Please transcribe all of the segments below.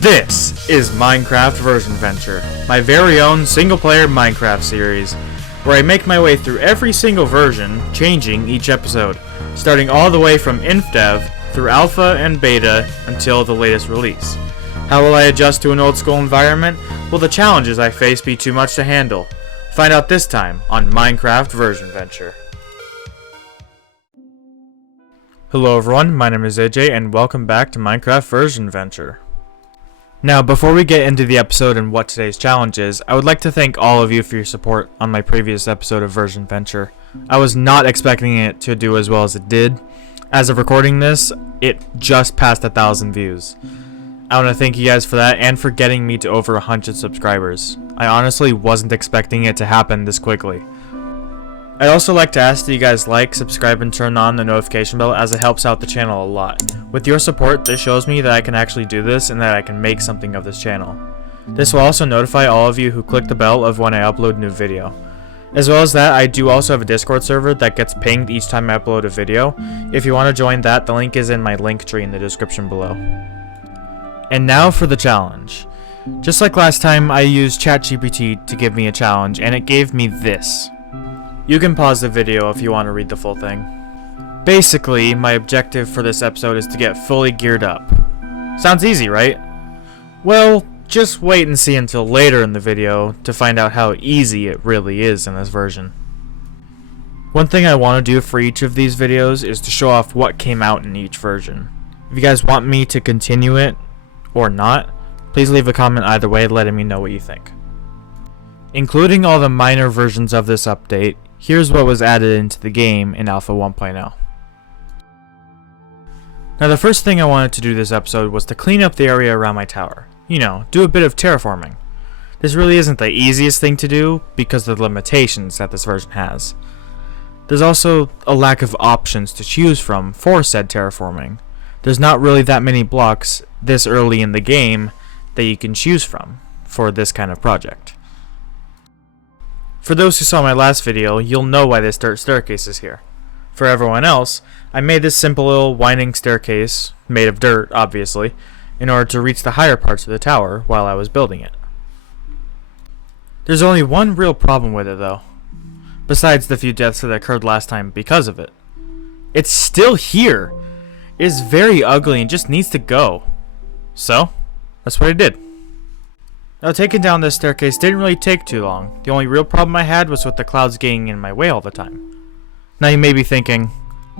This is Minecraft Version Venture, my very own single-player Minecraft series, where I make my way through every single version, changing each episode, starting all the way from InfDev through Alpha and Beta until the latest release. How will I adjust to an old-school environment? Will the challenges I face be too much to handle? Find out this time on Minecraft Version Venture. Hello everyone, my name is AJ and welcome back to Minecraft Version Venture. Now, before we get into the episode and what today's challenge is, I would like to thank all of you for your support on my previous episode of Version Venture. I was not expecting it to do as well as it did. As of recording this, it just passed 1,000 views. I want to thank you guys for that and for getting me to over 100 subscribers. I honestly wasn't expecting it to happen this quickly. I'd also like to ask that you guys like, subscribe, and turn on the notification bell as it helps out the channel a lot. With your support, this shows me that I can actually do this and that I can make something of this channel. This will also notify all of you who click the bell of when I upload a new video. As well as that, I do also have a Discord server that gets pinged each time I upload a video. If you want to join that, the link is in my link tree in the description below. And now for the challenge. Just like last time, I used ChatGPT to give me a challenge, and it gave me this. You can pause the video if you want to read the full thing. Basically, my objective for this episode is to get fully geared up. Sounds easy, right? Well, just wait and see until later in the video to find out how easy it really is in this version. One thing I want to do for each of these videos is to show off what came out in each version. If you guys want me to continue it or not, please leave a comment either way letting me know what you think. Including all the minor versions of this update, here's what was added into the game in Alpha 1.0. Now the first thing I wanted to do this episode was to clean up the area around my tower. You know, do a bit of terraforming. This really isn't the easiest thing to do because of the limitations that this version has. There's also a lack of options to choose from for said terraforming. There's not really that many blocks this early in the game that you can choose from for this kind of project. For those who saw my last video, you'll know why this dirt staircase is here. For everyone else, I made this simple little winding staircase, made of dirt obviously, in order to reach the higher parts of the tower while I was building it. There's only one real problem with it though, besides the few deaths that occurred last time because of it. It's still here! It is very ugly and just needs to go. So, that's what I did. Now, taking down this staircase didn't really take too long. The only real problem I had was with the clouds getting in my way all the time. Now you may be thinking,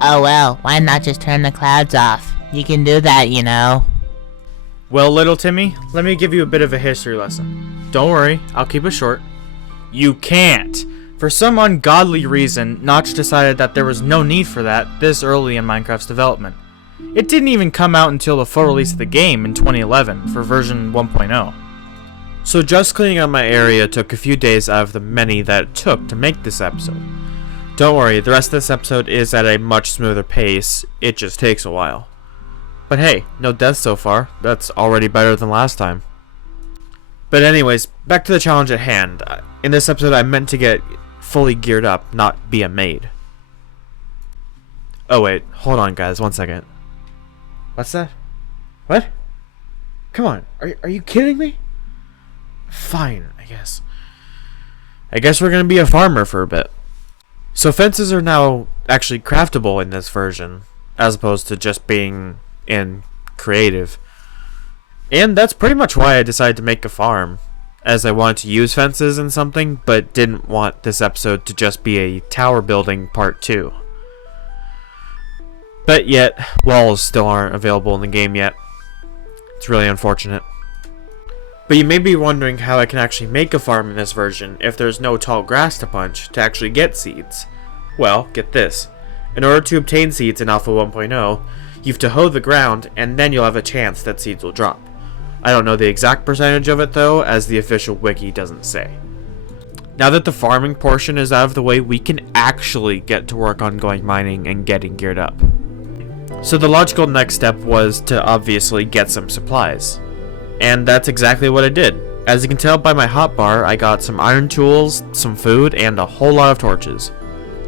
oh well, why not just turn the clouds off? You can do that, you know. well, little Timmy, let me give you a bit of a history lesson. Don't worry, I'll keep it short. You can't! For some ungodly reason, Notch decided that there was no need for that this early in Minecraft's development. It didn't even come out until the full release of the game in 2011 for version 1.0. So just cleaning up my area took a few days out of the many that it took to make this episode. Don't worry, the rest of this episode is at a much smoother pace, it just takes a while. But hey, no deaths so far, that's already better than last time. But anyways, back to the challenge at hand. In this episode I meant to get fully geared up, not be a maid. Oh wait, hold on guys, 1 second. What's that? What? Come on, are you kidding me? Fine, I guess. I guess we're gonna be a farmer for a bit. So fences are now actually craftable in this version, as opposed to just being in creative. And that's pretty much why I decided to make a farm, as I wanted to use fences in something, but didn't want this episode to just be a tower building part 2. But yet, walls still aren't available in the game yet. It's really unfortunate. But you may be wondering how I can actually make a farm in this version if there's no tall grass to punch to actually get seeds. Well, get this. In order to obtain seeds in Alpha 1.0, you have to hoe the ground and then you'll have a chance that seeds will drop. I don't know the exact percentage of it though, as the official wiki doesn't say. Now that the farming portion is out of the way, we can actually get to work on going mining and getting geared up. So the logical next step was to obviously get some supplies. And that's exactly what I did. As you can tell by my hotbar, I got some iron tools, some food, and a whole lot of torches.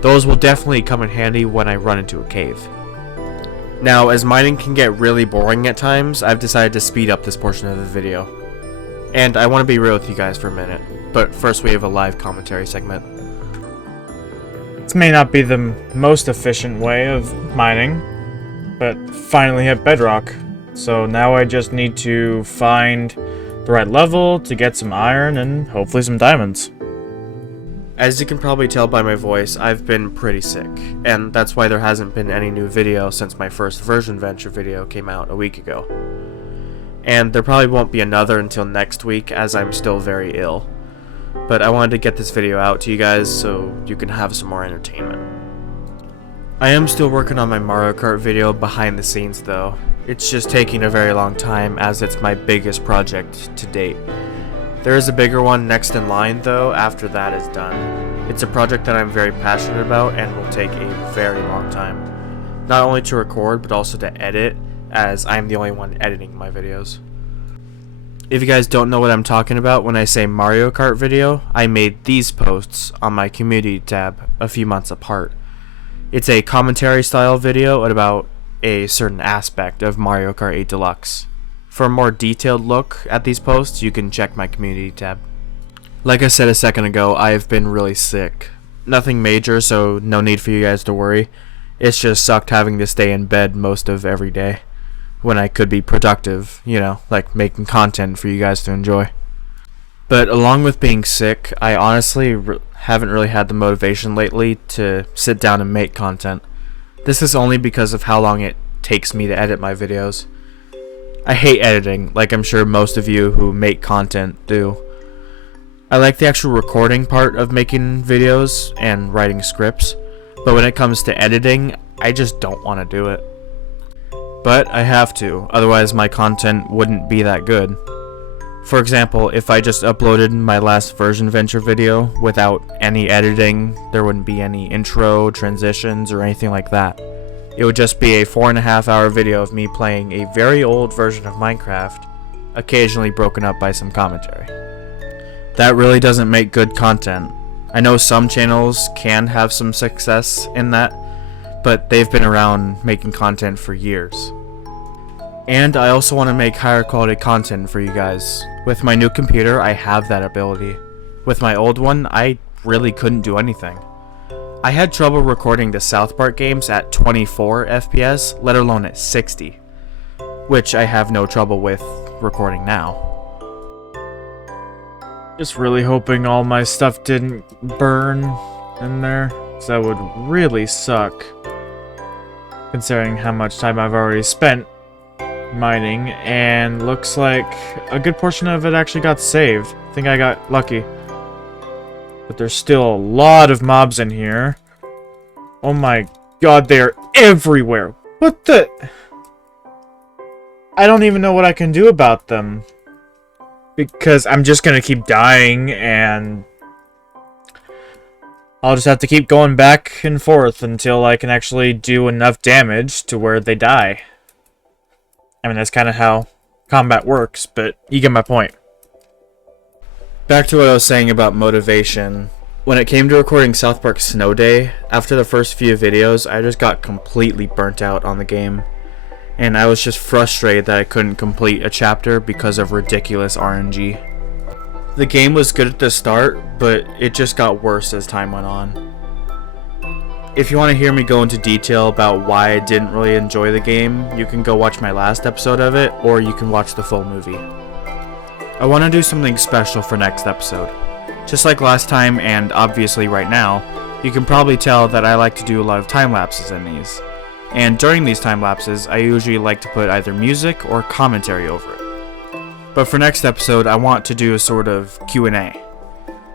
Those will definitely come in handy when I run into a cave. Now, as mining can get really boring at times, I've decided to speed up this portion of the video. And I want to be real with you guys for a minute, but first we have a live commentary segment. This may not be the most efficient way of mining, but finally hit bedrock. So now I just need to find the right level to get some iron and hopefully some diamonds. As you can probably tell by my voice, I've been pretty sick, and that's why there hasn't been any new video since my first Version Venture video came out a week ago. And there probably won't be another until next week, as I'm still very ill. But I wanted to get this video out to you guys so you can have some more entertainment. I am still working on my Mario Kart video behind the scenes though. It's just taking a very long time as it's my biggest project to date. There is a bigger one next in line though after that is done. It's a project that I'm very passionate about and will take a very long time. Not only to record but also to edit, as I'm the only one editing my videos. If you guys don't know what I'm talking about when I say Mario Kart video, I made these posts on my community tab a few months apart. It's a commentary style video about a certain aspect of Mario Kart 8 Deluxe. For a more detailed look at these posts, you can check my community tab. Like I said a second ago, I have been really sick. Nothing major, so no need for you guys to worry. It's just sucked having to stay in bed most of every day, when I could be productive, you know, like making content for you guys to enjoy. But along with being sick, I honestly haven't really had the motivation lately to sit down and make content. This is only because of how long it takes me to edit my videos. I hate editing, like I'm sure most of you who make content do. I like the actual recording part of making videos and writing scripts, but when it comes to editing, I just don't want to do it. But I have to, otherwise my content wouldn't be that good. For example, if I just uploaded my last Version Venture video without any editing, there wouldn't be any intro, transitions, or anything like that. It would just be a 4.5 hour video of me playing a very old version of Minecraft, occasionally broken up by some commentary. That really doesn't make good content. I know some channels can have some success in that, but they've been around making content for years. And I also want to make higher quality content for you guys. With my new computer, I have that ability. With my old one, I really couldn't do anything. I had trouble recording the South Park games at 24 FPS, let alone at 60, which I have no trouble with recording now. Just really hoping all my stuff didn't burn in there, because that would really suck, considering how much time I've already spent mining, and looks like a good portion of it actually got saved. I think I got lucky. But there's still a lot of mobs in here. Oh my god, they are everywhere. What the? I don't even know what I can do about them. Because I'm just gonna keep dying, and I'll just have to keep going back and forth until I can actually do enough damage to where they die. I mean, that's kind of how combat works, but you get my point. Back to what I was saying about motivation. When it came to recording South Park Snow Day, after the first few videos, I just got completely burnt out on the game. And I was just frustrated that I couldn't complete a chapter because of ridiculous RNG. The game was good at the start, but it just got worse as time went on. If you want to hear me go into detail about why I didn't really enjoy the game, you can go watch my last episode of it, or you can watch the full movie. I want to do something special for next episode. Just like last time, and obviously right now, you can probably tell that I like to do a lot of time lapses in these. And during these time lapses, I usually like to put either music or commentary over it. But for next episode, I want to do a sort of Q&A.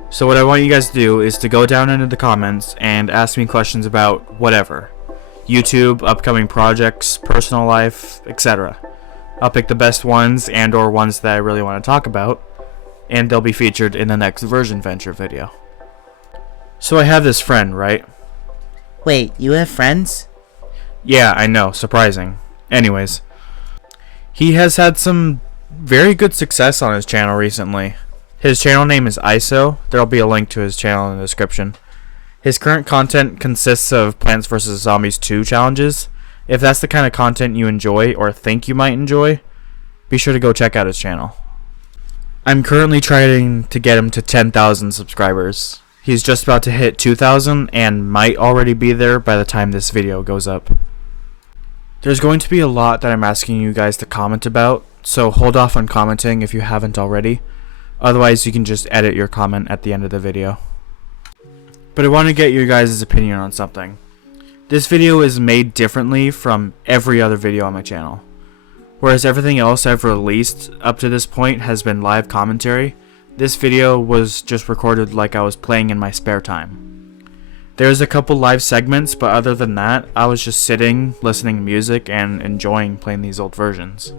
So what I want you guys to do is to go down into the comments and ask me questions about whatever. YouTube, upcoming projects, personal life, etc. I'll pick the best ones and or ones that I really want to talk about, and they'll be featured in the next Version Venture video. So I have this friend, right? Wait, you have friends? Yeah, I know, surprising. Anyways, he has had some very good success on his channel recently. His channel name is ISO. There'll be a link to his channel in the description. His current content consists of Plants vs. Zombies 2 challenges, If that's the kind of content you enjoy or think you might enjoy, be sure to go check out his channel. I'm currently trying to get him to 10,000 subscribers. He's just about to hit 2,000 and might already be there by the time this video goes up. There's going to be a lot that I'm asking you guys to comment about, so hold off on commenting if you haven't already. Otherwise, you can just edit your comment at the end of the video. But I want to get your guys' opinion on something. This video is made differently from every other video on my channel. Whereas everything else I've released up to this point has been live commentary, this video was just recorded like I was playing in my spare time. There's a couple live segments, but other than that, I was just sitting, listening to music, and enjoying playing these old versions.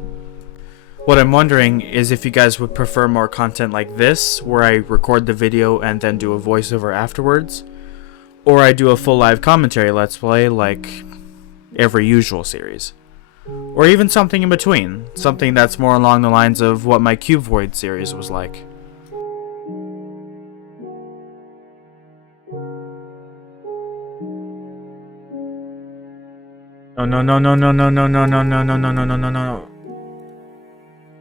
What I'm wondering is if you guys would prefer more content like this, where I record the video and then do a voiceover afterwards, or I do a full live commentary let's play like every usual series. Or even something in between, something that's more along the lines of what my Cube Void series was like. No.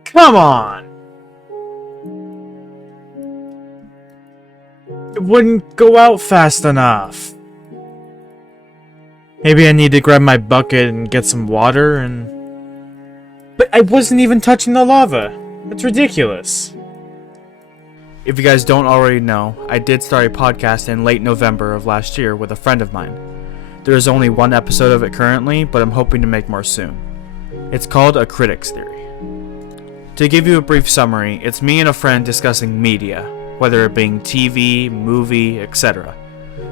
Come on! It wouldn't go out fast enough. Maybe I need to grab my bucket and get some water and... But I wasn't even touching the lava. That's ridiculous. If you guys don't already know, I did start a podcast in late November of last year with a friend of mine. There is only one episode of it currently, but I'm hoping to make more soon. It's called A Critic's Theory. To give you a brief summary, it's me and a friend discussing media, whether it being TV, movie, etc.,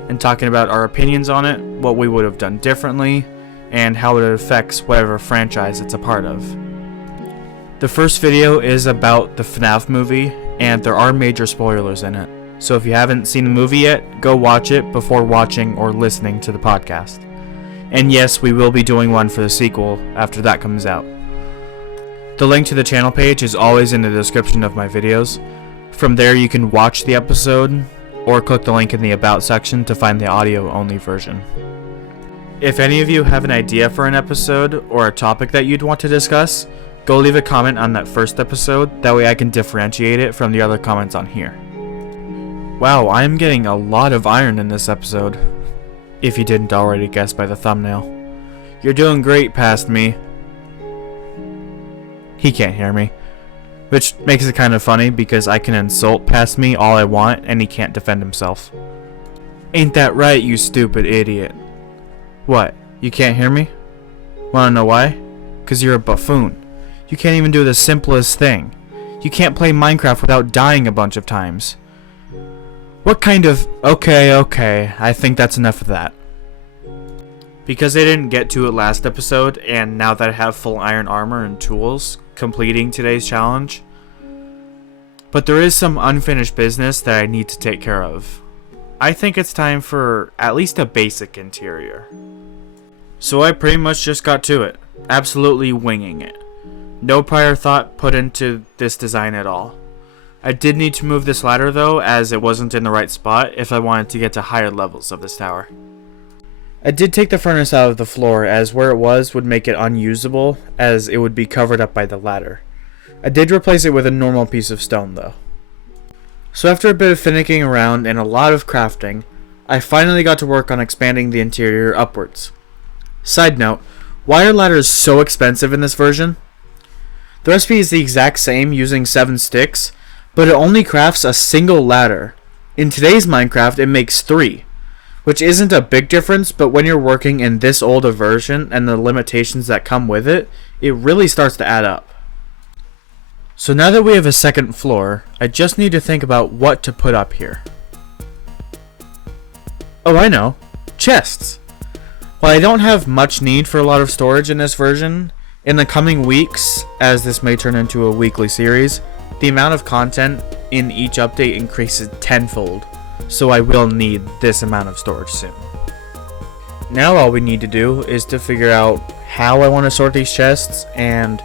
and talking about our opinions on it, what we would have done differently, and how it affects whatever franchise it's a part of. The first video is about the FNAF movie, and there are major spoilers in it, so if you haven't seen the movie yet, go watch it before watching or listening to the podcast. And yes, we will be doing one for the sequel after that comes out. The link to the channel page is always in the description of my videos. From there you can watch the episode, or click the link in the About section to find the audio-only version. If any of you have an idea for an episode, or a topic that you'd want to discuss, go leave a comment on that first episode, that way I can differentiate it from the other comments on here. Wow, I am getting a lot of iron in this episode, if you didn't already guess by the thumbnail. You're doing great past me. He can't hear me. Which makes it kind of funny because I can insult past me all I want and he can't defend himself. Ain't that right, you stupid idiot? What? You can't hear me? Wanna know why? 'Cause you're a buffoon. You can't even do the simplest thing. You can't play Minecraft without dying a bunch of times. What kind of... Okay, I think that's enough of that. Because I didn't get to it last episode, and now that I have full iron armor and tools, completing today's challenge. But there is some unfinished business that I need to take care of. I think it's time for at least a basic interior. So I pretty much just got to it, absolutely winging it. No prior thought put into this design at all. I did need to move this ladder though, as it wasn't in the right spot if I wanted to get to higher levels of this tower. I did take the furnace out of the floor, as where it was would make it unusable, as it would be covered up by the ladder. I did replace it with a normal piece of stone though. So after a bit of finicking around and a lot of crafting, I finally got to work on expanding the interior upwards. Side note, why are ladders so expensive in this version? The recipe is the exact same using 7 sticks, but it only crafts a single ladder. In today's Minecraft it makes 3. Which isn't a big difference, but when you're working in this old a version and the limitations that come with it, it really starts to add up. So now that we have a second floor, I just need to think about what to put up here. Oh, I know. Chests! While I don't have much need for a lot of storage in this version, in the coming weeks, as this may turn into a weekly series, the amount of content in each update increases tenfold. So I will need this amount of storage soon. Now all we need to do is to figure out how I want to sort these chests and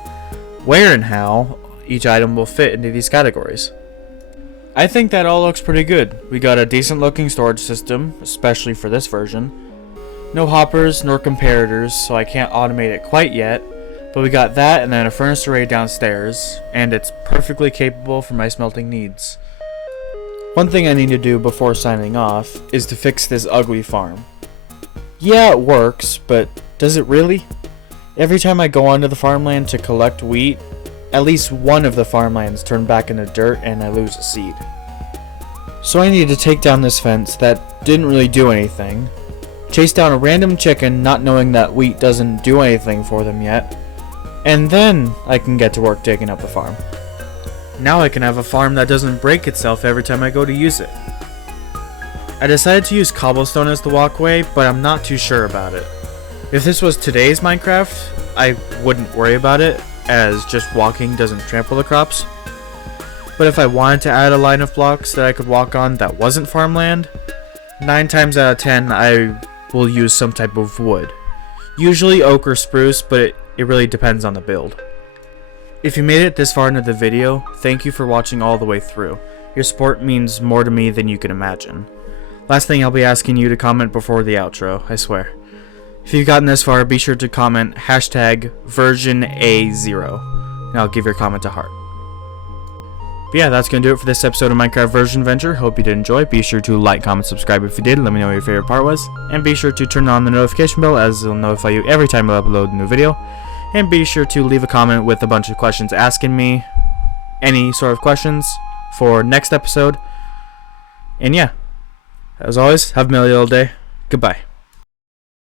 where and how each item will fit into these categories. I think that all looks pretty good. We got a decent looking storage system, especially for this version. No hoppers nor comparators, so I can't automate it quite yet, but we got that and then a furnace array downstairs, and it's perfectly capable for my smelting needs. One thing I need to do before signing off is to fix this ugly farm. Yeah, it works, but does it really? Every time I go onto the farmland to collect wheat, at least one of the farmlands turn back into dirt and I lose a seed. So I need to take down this fence that didn't really do anything, chase down a random chicken not knowing that wheat doesn't do anything for them yet, and then I can get to work digging up the farm. Now I can have a farm that doesn't break itself every time I go to use it. I decided to use cobblestone as the walkway, but I'm not too sure about it. If this was today's Minecraft, I wouldn't worry about it, as just walking doesn't trample the crops. But if I wanted to add a line of blocks that I could walk on that wasn't farmland, 9 times out of 10 I will use some type of wood. Usually oak or spruce, but it really depends on the build. If you made it this far into the video, thank you for watching all the way through. Your support means more to me than you can imagine. Last thing, I'll be asking you to comment before the outro, I swear. If you've gotten this far, be sure to comment #version_A0, and I'll give your comment a heart. But yeah, that's going to do it for this episode of Minecraft Version Venture. Hope you did enjoy. Be sure to like, comment, subscribe if you did. Let me know what your favorite part was. And be sure to turn on the notification bell, as it'll notify you every time I upload a new video. And be sure to leave a comment with a bunch of questions asking me any sort of questions for next episode. And yeah, as always, have a merry little day. Goodbye.